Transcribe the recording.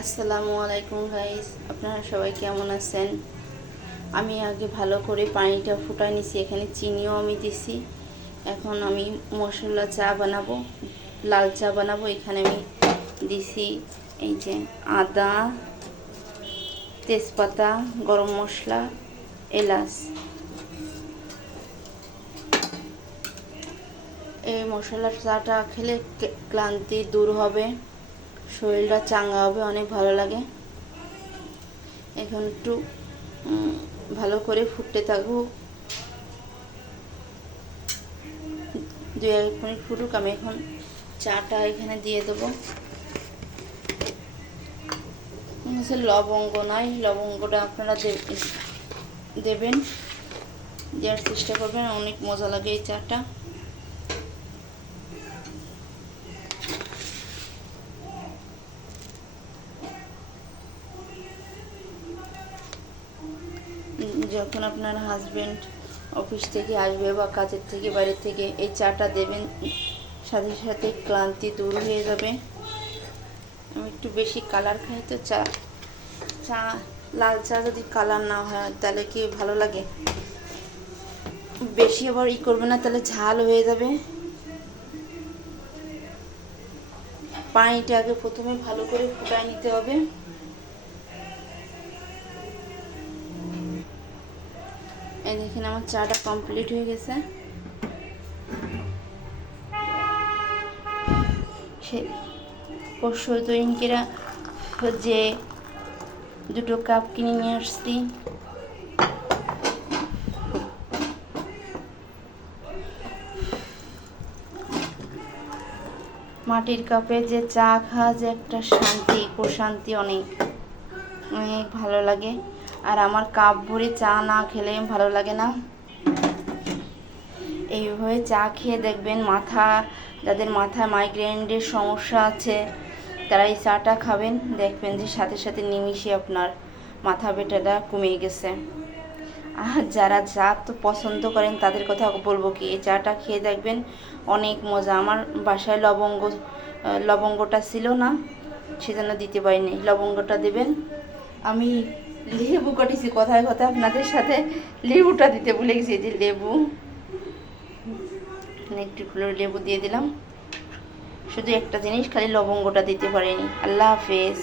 আসসালামু আলাইকুম গাইস, আপনারা সবাই কেমন আছেন? আমি আগে ভালো করে পানিটা ফুটায় নিছি। এখানে চিনিও আমি দিছি। এখন আমি মশলা চা বানাবো, লাল চা বানাবো। এখানে আমি দিছি এই যে আদা, তেজপাতা, গরম মশলা, এলাচ। এই মশলার চাটা খেলে ক্লান্তি দূর হবে, শরীরটা চাঙ্গা হবে, অনেক ভালো লাগে। এখন একটু ভালো করে ফুটতে থাকুক, 2-1 মিনিট ফুটুক। আমি এখন চাটা এখানে দিয়ে দেবো। লবঙ্গ নাই, লবঙ্গটা আপনারা দেবেন, দেওয়ার চেষ্টা করবেন, অনেক মজা লাগে এই চাটা। যখন আপনার হাজবেন্ড অফিস থেকে আসবে বা কাজের থেকে বাড়ি থেকে এই চাটা দেবেন, সাথে সাথে ক্লান্তি দূর হয়ে যাবে। আমি একটু বেশি কালার খাই তো চা লাল চা যদি কালার না হয় তাহলে কি ভালো লাগে? বেশি আবার করবে না, তাহলে ঝাল হয়ে যাবে। পানিটা আগে প্রথমে ভালো করে ফুটায় নিতে হবে। এই দেখেন আমার চাটা কমপ্লিট হয়ে গেছে। সে পরশু দিনকেরা যে 2 কাপ কিনে নিয়ে আসছি। মাটির কাপে যে চা খাওয়া যে একটা শান্তি, প্রশান্তি অনেক অনেক ভালো লাগে। আর আমার কাপ ভরে চা না খেলে ভালো লাগে না। এইভাবে চা খেয়ে দেখবেন, যাদের মাথায় মাইগ্রেনের সমস্যা আছে তারা এই চাটা খাবেন, দেখবেন যে সাথে সাথে নিমিষে আপনার মাথা ব্যথাটা কমে গেছে। আর যারা চা তো পছন্দ করেন তাদের কথা বলবো কি, এই চাটা খেয়ে দেখবেন, অনেক মজা। আমার বাসায় লবঙ্গটা ছিল না, সেজন্য দিতে পারিনি। লবঙ্গটা দেবেন। আমি লেবু কাটিছি, কথায় কথায় আপনাদের সাথে লেবুটা দিতে ভুলে গেছি। যে লেবু, একটু লেবু দিয়ে দিলাম। শুধু একটা জিনিস, খালি লবঙ্গটা দিতে পারিনি। আল্লাহ হাফেজ।